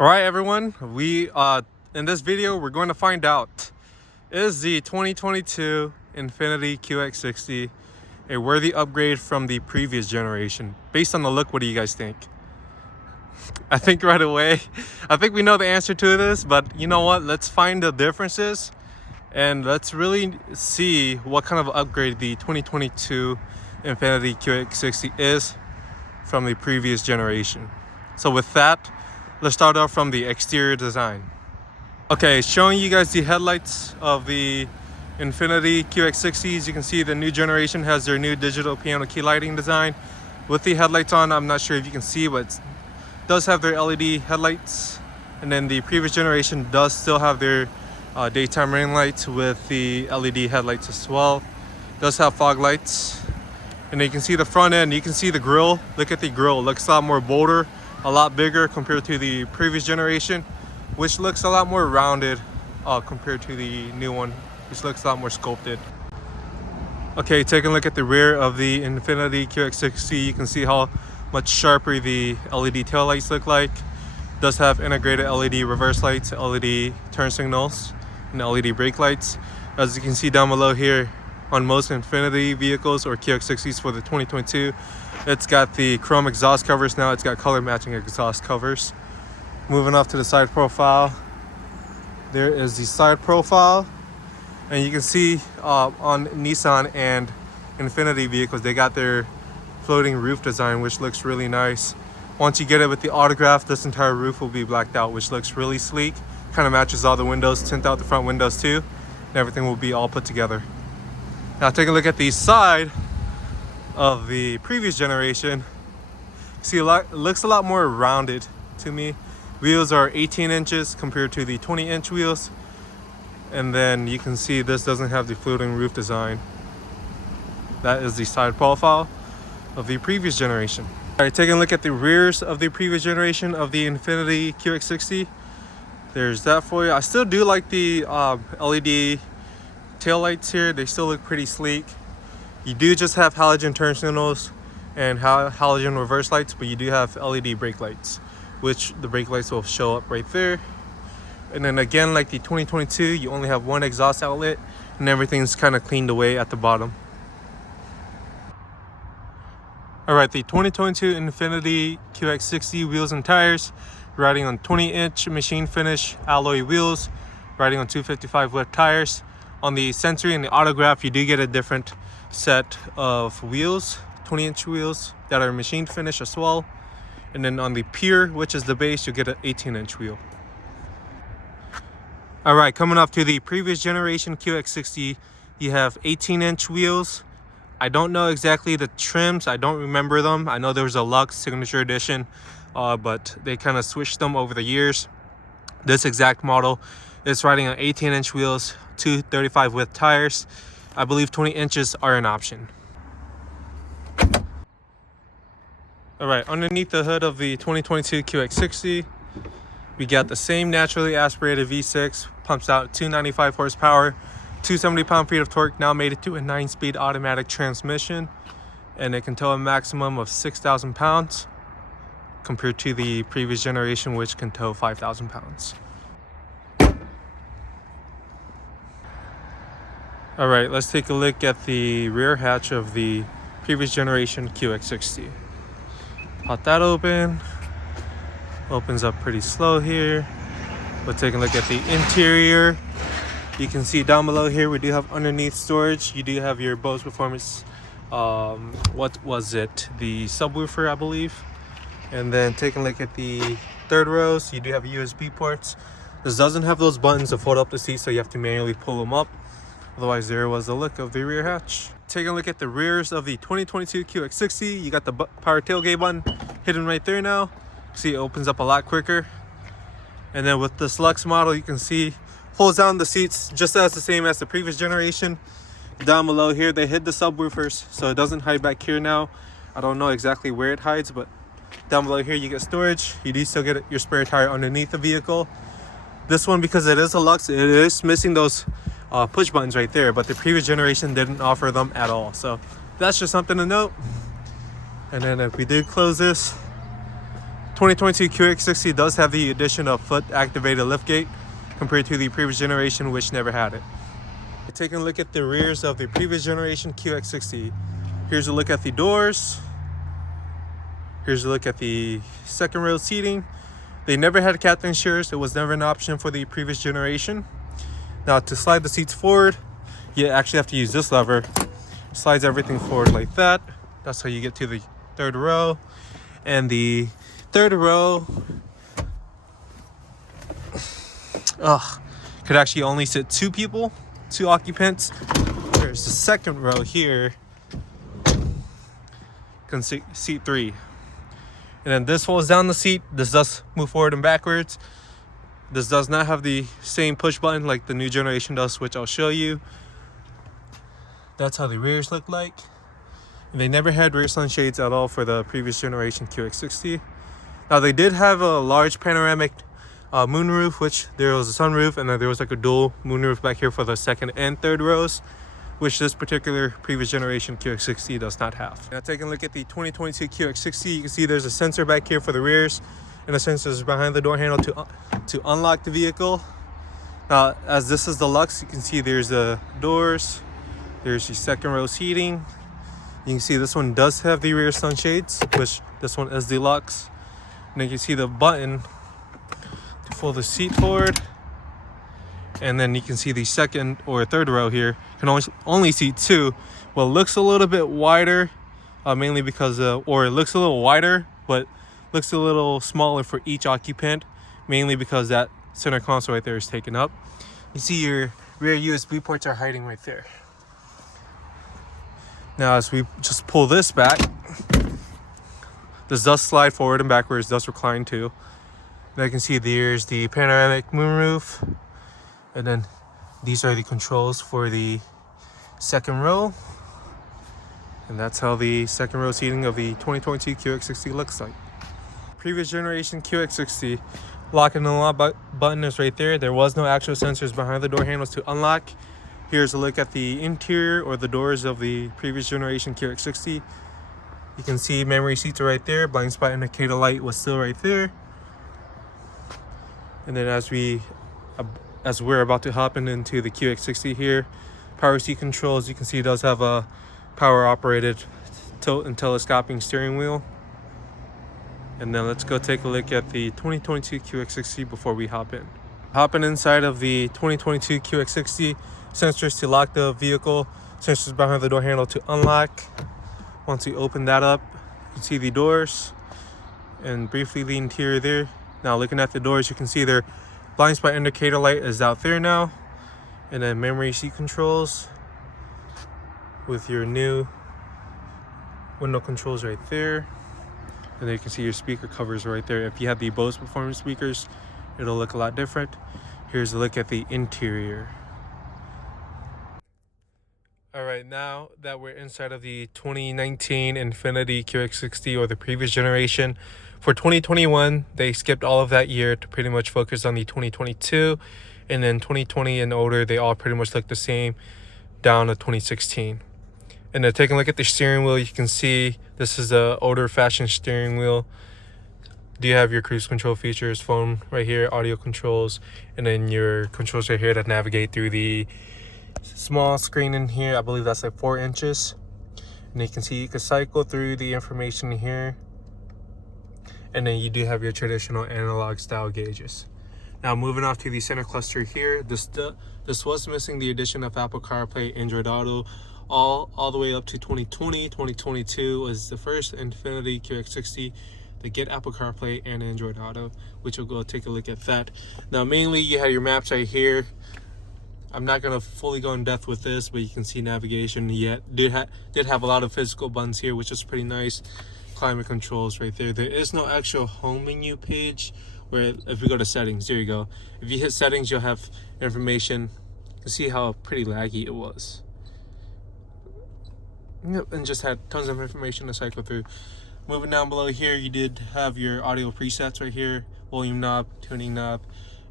All right, everyone, in this video we're going to find out, is the 2022 Infiniti QX60 a worthy upgrade from the previous generation? Based on the look, what do you guys think? I think right away, I think we know the answer to this, but you know what? Let's find the differences and let's really see what kind of upgrade the 2022 Infiniti QX60 is from the previous generation. So with that, let's start off from the exterior design. Okay, showing you guys the headlights of the Infiniti QX60s. You can see the new generation has their new digital piano key lighting design. With the headlights on, I'm not sure if you can see, but it does have their LED headlights. And then the previous generation does still have their daytime running lights with the LED headlights as well. It does have fog lights. And you can see the front end, you can see the grille. Look at the grille, it looks a lot more bolder, a lot bigger compared to the previous generation, which looks a lot more rounded compared to the new one, which looks a lot more sculpted. Okay, taking a look at the rear of the Infiniti QX60, you can see how much sharper the LED taillights look like. It does have integrated LED reverse lights, LED turn signals, and LED brake lights. As you can see down below here, on most Infiniti vehicles or QX60s for the 2022, it's got the chrome exhaust covers. Now it's got color matching exhaust covers. Moving off to the side profile, there is the side profile, and you can see on Nissan and Infiniti vehicles, they got their floating roof design, which looks really nice. Once you get it with the autograph, this entire roof will be blacked out, which looks really sleek. Kind of matches all the windows, tint out the front windows too, and everything will be all put together. Now take a look at the side of the previous generation. See, it looks a lot more rounded to me. Wheels are 18 inches compared to the 20-inch wheels. And then you can see this doesn't have the floating roof design. That is the side profile of the previous generation. All right, taking a look at the rears of the previous generation of the Infiniti QX60. There's that for you. I still do like the LED tail lights here. They still look pretty sleek. You do just have halogen turn signals and halogen reverse lights, but you do have LED brake lights, which the brake lights will show up right there. And then again, like the 2022, you only have one exhaust outlet and everything's kind of cleaned away at the bottom. All right, the 2022 Infiniti QX60 wheels and tires, riding on 20-inch machine finish alloy wheels, riding on 255 width tires. On the Sensory and the Autograph, you do get a different set of wheels, 20-inch wheels that are machine finish as well. And then on the Pure, which is the base, you'll get an 18-inch wheel. All right, coming up to the previous generation QX60, you have 18-inch wheels. I don't know exactly the trims. I don't remember them. I know there was a LUXE Signature Edition, but they kind of switched them over the years. This exact model is riding on 18-inch wheels, 235 width tires. I believe 20 inches are an option. All right, underneath the hood of the 2022 QX60, we got the same naturally aspirated V6, pumps out 295 horsepower, 270 pound-feet of torque, now made it to a 9-speed automatic transmission, and it can tow a maximum of 6,000 pounds compared to the previous generation, which can tow 5,000 pounds. All right, let's take a look at the rear hatch of the previous generation QX60. Pop that open. Opens up pretty slow here. We'll take a look at the interior. You can see down below here, we do have underneath storage. You do have your Bose Performance, what was it? The subwoofer, I believe. And then taking a look at the third rows, you do have USB ports. This doesn't have those buttons to fold up the seat, so you have to manually pull them up. Otherwise, there was the look of the rear hatch. Taking a look at the rears of the 2022 QX60, you got the power tailgate button hidden right there now. See, it opens up a lot quicker. And then with this LUXE model, you can see pulls down the seats just as the same as the previous generation. Down below here, they hid the subwoofers, so it doesn't hide back here now. I don't know exactly where it hides, but down below here, you get storage. You do still get your spare tire underneath the vehicle. This one, because it is a LUXE, it is missing those push buttons right there, but the previous generation didn't offer them at all, so that's just something to note. And then if we do close this, 2022 QX60 does have the addition of foot activated liftgate compared to the previous generation, which never had it. Taking a look at the rears of the previous generation QX60. Here's a look at the doors. Here's a look at the second row seating. They never had captain chairs. It was never an option for the previous generation. Now to slide the seats forward, you actually have to use this lever. Slides everything forward like that. That's how you get to the third row. And the third row could actually only sit 2 people, 2 occupants. There's the second row here, can seat 3. And then this folds down the seat. This does move forward and backwards. This does not have the same push button like the new generation does, which I'll show you. That's how the rears look like. And they never had rear sunshades at all for the previous generation QX60. Now they did have a large panoramic moonroof, which there was a sunroof, and then there was like a dual moonroof back here for the second and third rows, which this particular previous generation QX60 does not have. Now taking a look at the 2022 QX60, you can see there's a sensor back here for the rears, and the sensor is behind the door handle to unlock the vehicle. Now, as this is the LUXE, you can see there's the doors, there's the second row seating. You can see this one does have the rear sunshades, which this one is the LUXE. And then you can see the button to pull the seat forward. And then you can see the second or third row here can only seat 2. Well, it looks a little bit wider, mainly because, or it looks a little wider, but looks a little smaller for each occupant, mainly because that center console right there is taken up. You see your rear USB ports are hiding right there. Now, as we just pull this back, this does slide forward and backwards, does recline too. And you can see there's the panoramic moonroof. And then these are the controls for the second row. And that's how the second row seating of the 2022 QX60 looks like. Previous generation QX60, lock and unlock button is right there. There was no actual sensors behind the door handles to unlock. Here's a look at the interior or the doors of the previous generation QX60. You can see memory seats are right there. Blind spot indicator light was still right there. And then as we're about to hop into the QX60 here, power seat controls, you can see it does have a power operated tilt and telescoping steering wheel. And then let's go take a look at the 2022 QX60 before we hop in. Hopping inside of the 2022 QX60, sensors to lock the vehicle, sensors behind the door handle to unlock. Once you open that up, you can see the doors and briefly the interior there. Now looking at the doors, you can see their blind spot indicator light is out there now. And then memory seat controls with your new window controls right there. And then you can see your speaker covers right there. If you have the Bose performance speakers, it'll look a lot different. Here's a look at the interior. All right, now that we're inside of the 2019 Infiniti QX60 or the previous generation, for 2021, they skipped all of that year to pretty much focus on the 2022. And then 2020 and older, they all pretty much look the same down to 2016. And then taking a look at the steering wheel, you can see this is the older fashioned steering wheel. Do you have your cruise control features, phone right here, audio controls, and then your controls right here that navigate through the small screen in here. I believe that's like 4 inches. And you can see you can cycle through the information here. And then you do have your traditional analog style gauges. Now moving off to the center cluster here, this was missing the addition of Apple CarPlay, Android Auto, all the way up to 2020. 2022 was the first Infiniti QX60 to get Apple CarPlay and Android Auto, which we'll go take a look at that. Now mainly you have your maps right here. I'm not going to fully go in depth with this, but you can see navigation. Did have a lot of physical buttons here, which is pretty nice. Climate controls right there. There is no actual home menu page, where if we go to settings, there you go. If you hit settings, you'll have information. You can see how pretty laggy it was. Yep, and just had tons of information to cycle through. Moving down below here, you did have your audio presets right here, volume knob, tuning knob,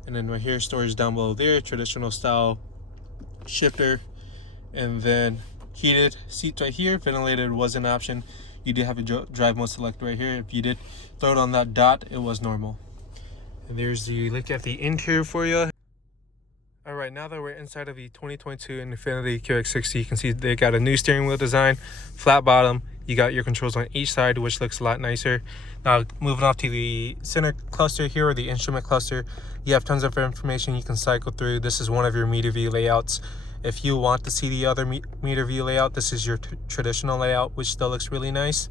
and then right here, storage down below there, traditional style shifter, and then heated seats right here. Ventilated was an option. you do have a drive mode selector right here. If you did throw it on that dot, it was normal. And there's the look at the interior for you. All right, now that we're inside of the 2022 Infiniti QX60, you can see they got a new steering wheel design, flat bottom. You got your controls on each side, which looks a lot nicer. Now, moving off to the center cluster here, or the instrument cluster, you have tons of information you can cycle through. This is one of your meter view layouts. If you want to see the other meter view layout, this is your traditional layout, which still looks really nice.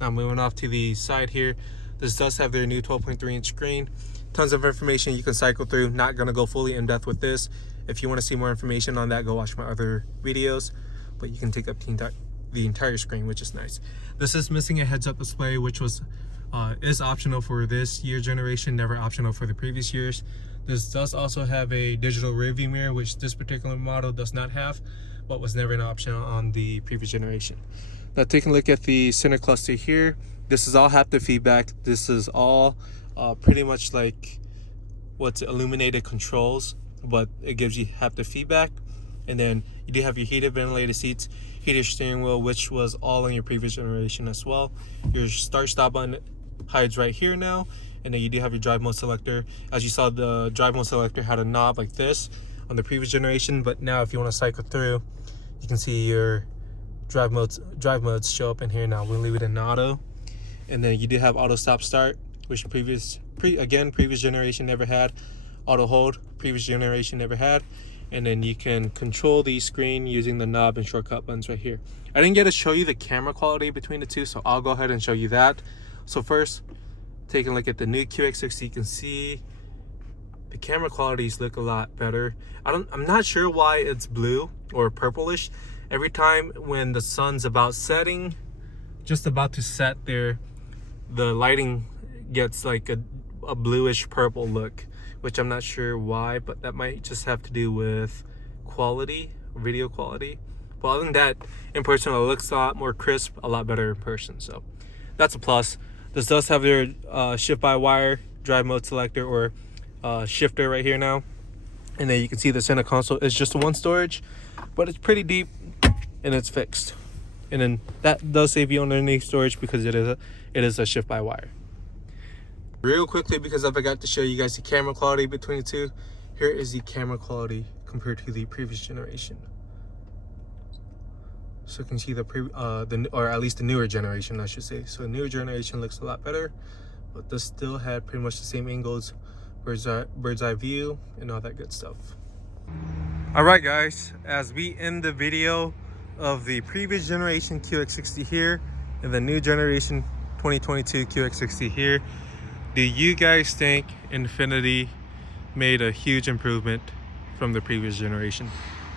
Now, moving off to the side here, this does have their new 12.3-inch screen. Tons of information you can cycle through. Not going to go fully in depth with this. If you want to see more information on that, go watch my other videos. But you can take up the entire screen, which is nice. This is missing a heads-up display, which is optional for this year generation, never optional for the previous years. This does also have a digital rearview mirror, which this particular model does not have, but was never an option on the previous generation. Now, taking a look at the center cluster here, this is all haptic feedback. This is all pretty much like what's illuminated controls, but it gives you haptic feedback. And then you do have your heated ventilated seats, heated steering wheel, which was all in your previous generation as well. Your start stop button hides right here now, and then you do have your drive mode selector. As you saw, the drive mode selector had a knob like this on the previous generation, but now if you want to cycle through, you can see your drive modes show up in here. Now we'll leave it in auto. And then you do have auto stop start, which previous generation never had. Auto hold, previous generation never had. And then you can control the screen using the knob and shortcut buttons right here. I didn't get to show you the camera quality between the two, so I'll go ahead and show you that. So first, taking a look at the new QX60, you can see the camera qualities look a lot better. I'm not sure why it's blue or purplish. Every time when the sun's about setting, just about to set there, the lighting gets like a bluish purple look, which I'm not sure why, but that might just have to do with quality, video quality. But other than that, in person it looks a lot more crisp, a lot better in person, so that's a plus. This does have your shift by wire drive mode selector, or shifter right here now. And then you can see the center console is just one storage, but it's pretty deep and it's fixed. And then that does save you underneath storage because it is a shift by wire. Real quickly, because I forgot to show you guys the camera quality between the two, here is the camera quality compared to the previous generation. So you can see or at least the newer generation, I should say. So the newer generation looks a lot better, but this still had pretty much the same angles, bird's eye view, and all that good stuff. All right, guys, as we end the video of the previous generation QX60 here and the new generation 2022 QX60 here, do you guys think Infiniti made a huge improvement from the previous generation?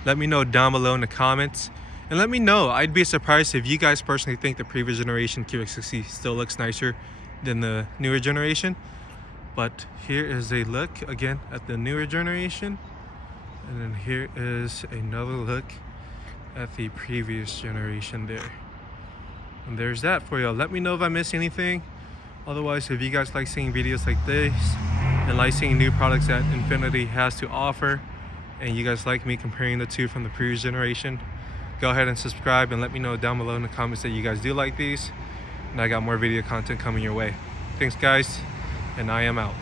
Let me know down below in the comments. And let me know, I'd be surprised if you guys personally think the previous generation QX60 still looks nicer than the newer generation. But here is a look again at the newer generation. And then here is another look at the previous generation there. And there's that for y'all. Let me know if I missed anything. Otherwise, if you guys like seeing videos like this and like seeing new products that Infiniti has to offer, and you guys like me comparing the two from the previous generation, go ahead and subscribe and let me know down below in the comments that you guys do like these. And I got more video content coming your way. Thanks, guys, and I am out.